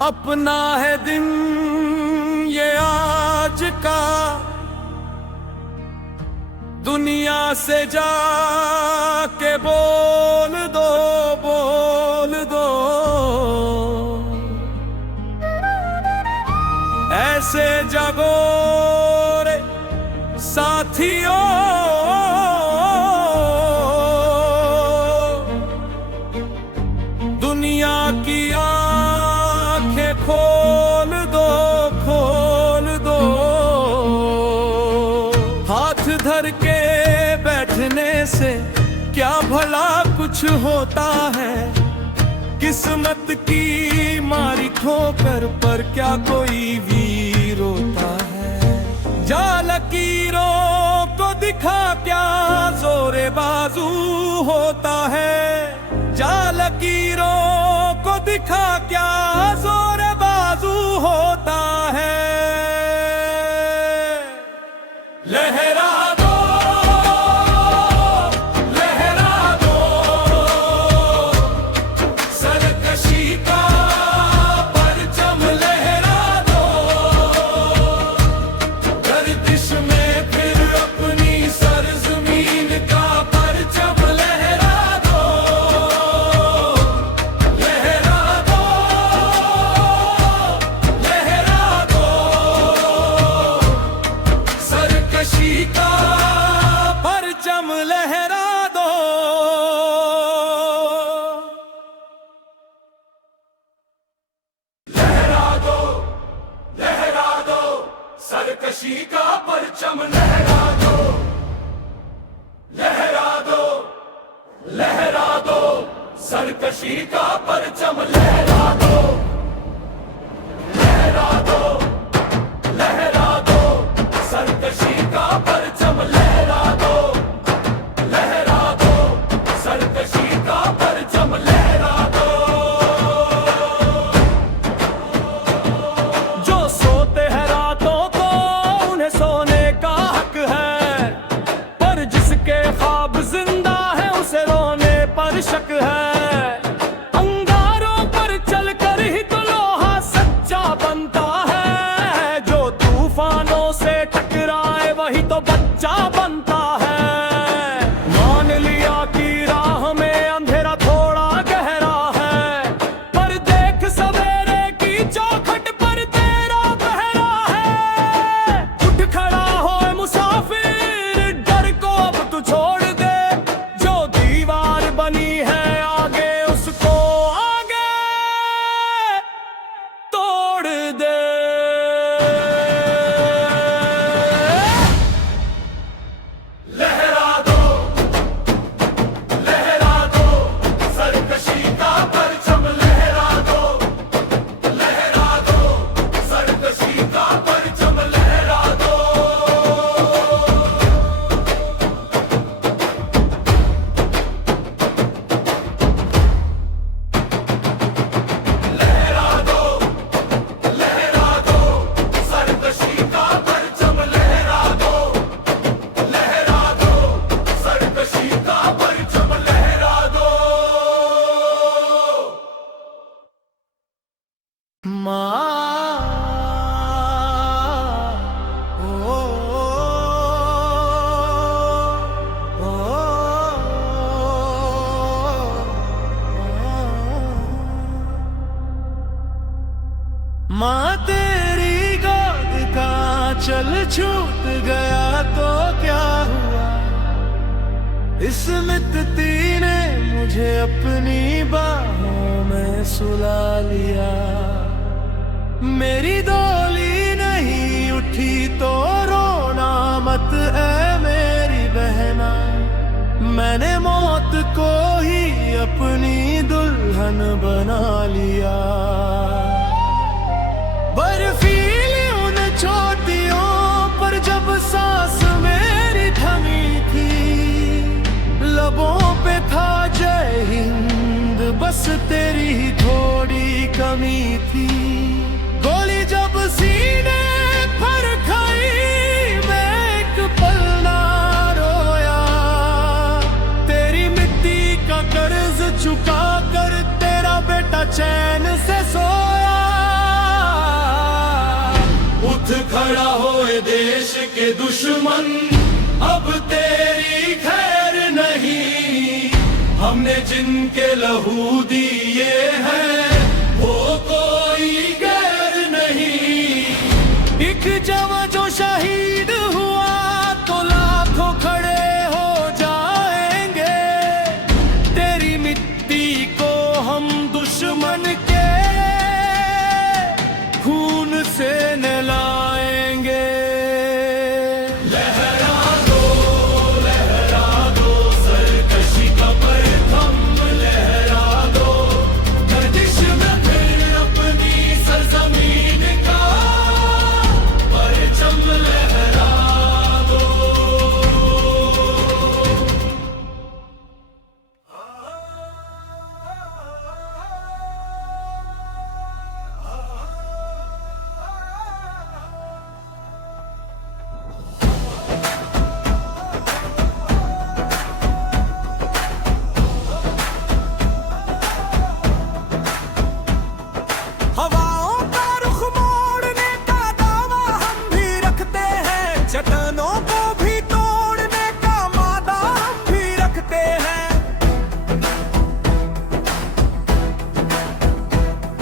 अपना है दिन ये आज का, दुनिया से जाके बोल दो, बोल दो। ऐसे जगो रे साथियों, दुनिया की आंखें खोल दो, खोल दो। हाथ धर के बैठने से क्या भला कुछ होता है, किस्मत की मारी ठोकर पर क्या कोई वीर होता है। जा लकीरों को दिखा क्या जोरे बाजू होता है, जा लकीरों को दिखा क्या जोरे बाजू होता है। लहरा दो, लहरा दो, सरकशी का परचम लहरा दो। गर्दिश में फिर अपनी सरजमीन का परचम लहरा दो, लहरा दो, लहरा दो, सरकशी का परचम लहरा दो। लहरा दो, लहरा दो, सरकशी का परचम लहरा दो। लहरा दो, लहरा दो, सरकशी का परचम लहरा दो। लहरा दो, लहरा दो, सरकशी का परचम लहरा दो। लहरा दो, सरकशी का परचम लहरा दो। जो सोते हैं रातों को उन्हें सोने का हक है, पर जिसके ख्वाब जिंदा है उसे रोने पर शक है। अंगारों पर चलकर ही तो लोहा सच्चा बनता है, जो तूफानों से टकराए वही तो बच्चा बनता है। मान लिया कि राह में अंधेरा थोड़ा गहरा है, पर देख सवेरे की चौखट पर तेरा पहरा है। उठ खड़ा हो मुसाफिर, डर को अब तू छोड़ दे, जो दीवार बनी है आगे उसको आगे तोड़ दे। लहरा दो, लहरा दो, सरकशी का परचम लहरा दो। लहरा दो, सरकशी का परचम लहरा दो। लहरा दो, लहरा दो, सरकशी का परचम लहरा दो। लहरा दो, सरकशी का परचम लहरा दो। माँ ओ, ओ, माँ तेरी गोद का चल छूट गया तो क्या हुआ, इस मितती ने मुझे अपनी बाहों में सुला लिया। मेरी डोली नहीं उठी तो रोना मत है मेरी बहना, मैंने मौत को ही अपनी दुल्हन बना लिया। बर्फीली उन चोटियों पर जब सांस मेरी थमी थी, लबों पे था जय हिंद बस बस तेरी ही थोड़ी कमी थी। गोली जब सीने पर खाई मैं एक पल ना रोया। तेरी मिट्टी का कर्ज चुका कर तेरा बेटा चैन से सोया। उठ खड़ा होए देश के दुश्मन, अब तेरी खैर नहीं। हमने जिनके लहू दिए हैं वो कोई गैर नहीं। एक जवान जो शहीद हुआ तो लाखों खड़े हो जाएंगे। तेरी मिट्टी को हम दुश्मन के खून से नहलाएंगे। चट्टानों को भी तोड़ने का मादा हम भी रखते हैं।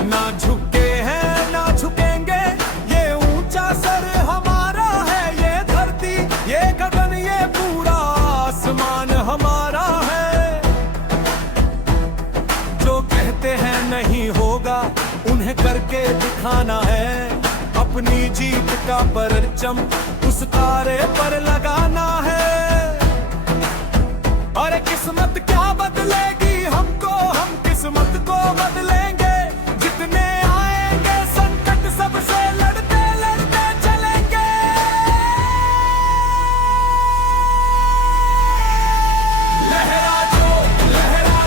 ना झुके हैं ना झुकेंगे, ये ऊंचा सर हमारा है। ये धरती ये गगन ये पूरा आसमान हमारा है। जो कहते हैं नहीं होगा उन्हें करके दिखाना है। अपनी जीत का परचम उस तारे पर लगाना है। अरे किस्मत क्या बदलेगी हमको, हम किस्मत को बदलेंगे। जितने आएंगे संकट सबसे लड़ते लड़ते चलेंगे। लहरा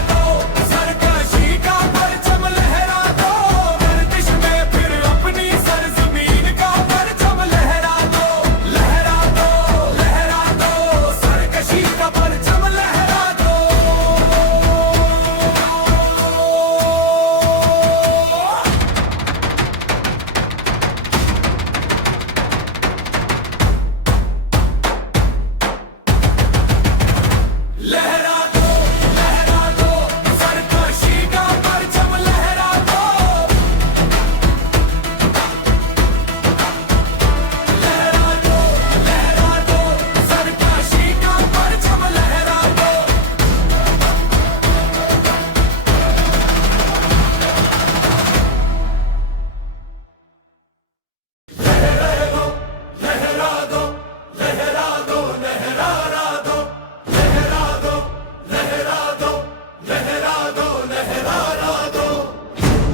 दो सरकशी का परचम लहरा दो। गर्दिश में फिर अपनी सरजमीन का परचम लहरा दो। सरकशी का परचम लहरा दो। लहरा दो सरकशी का परचम लहरा दो। लहरा दो सरकशी का परचम लहरा दो।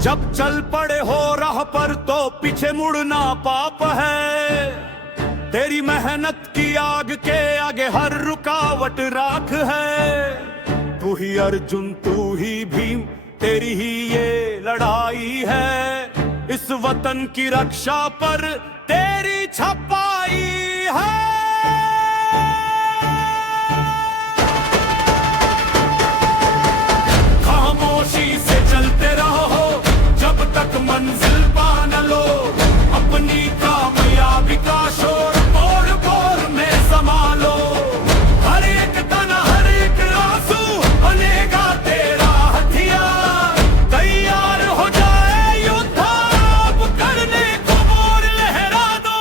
जब चल पड़े हो राह पर तो पीछे मुड़ना पाप है। तेरी मेहनत की आग के आगे हर रुकावट राख है। तू ही अर्जुन तू ही भीम तेरी ही ये लड़ाई है। इस वतन की रक्षा पर तेरी छपाई है। खामोशी से चलते रहो जब तक मंजिल पा न लो। अपनी कामयाबी का शोर बोर बोर में संभालो। हर एक तना हर एक आंसू बनेगा तेरा हथियार। तैयार हो जाए योद्धा अब करने को मोर। लहरा दो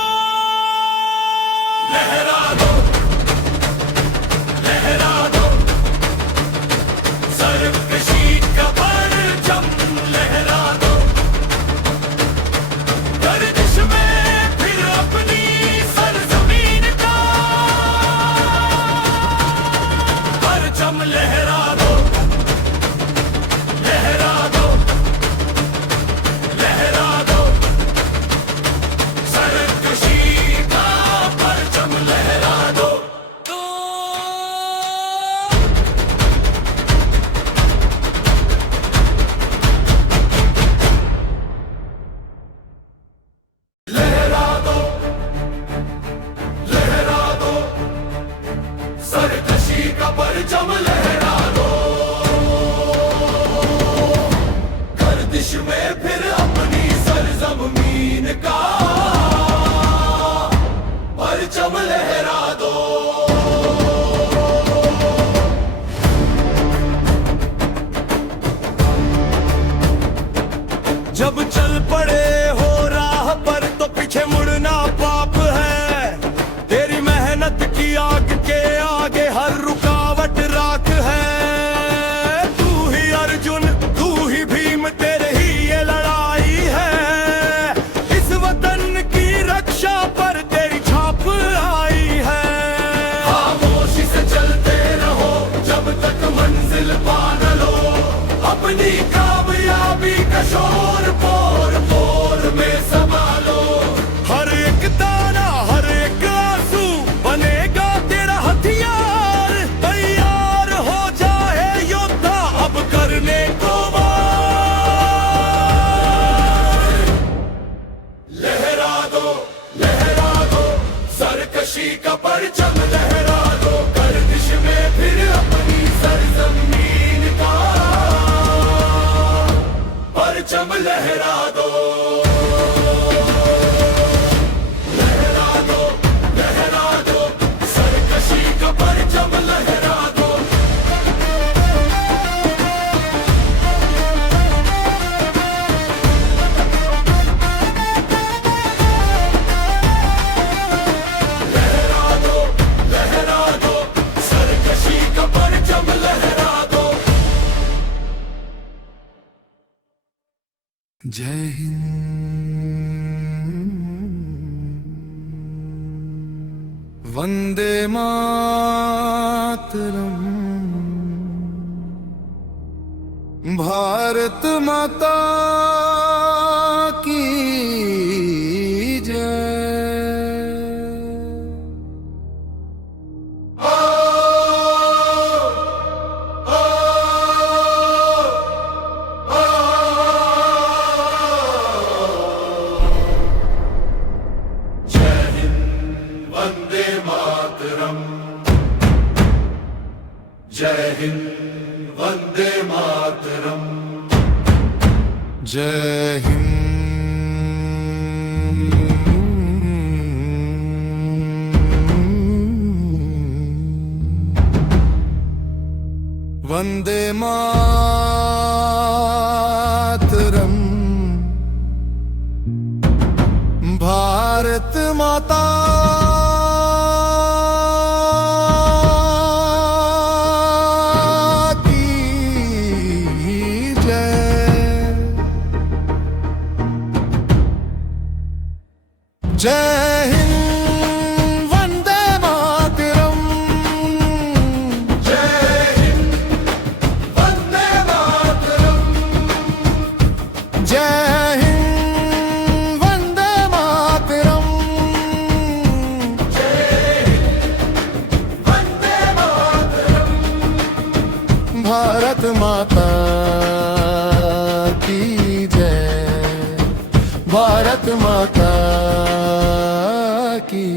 जब चल पड़े हो राह पर तो पीछे मुड़ना पाप है। तेरी मेहनत की आग के आगे हर रुकावट राख है। तू ही अर्जुन तू ही भीम तेरे ही ये लड़ाई है। इस वतन की रक्षा पर तेरी छाप आई है। खामोशी से चलते रहो जब तक मंजिल पा न लो। अपनी कामयाबी का शोर पोर पोर में संभालो। हर एक दाना हर एक आंसू बनेगा तेरा हथियार। तैयार हो जाए योद्धा अब करने को वार। लहरा दो सरकशी का परचम लहरा दो। गर्दिश में फिर अपनी सरजमीन का परचम लहरा दो। लहरा दो सरकशी का परचम लहरा दो। लहरा दो सरकशी का परचम लहरा दो। जय हिंद वंदे मातरम। भारत माता की जय। वंदे मातरम। जय हिंद वंदे मातरम। जय हिंद वंदे मातरम। भारत माता जय हिंद वंदे मातरम। जय हिंद वंदे मातरम। जय हिंद वंदे मातरम। जय हिंद वंदे मातरम। भारत माता की जय। भारत माता की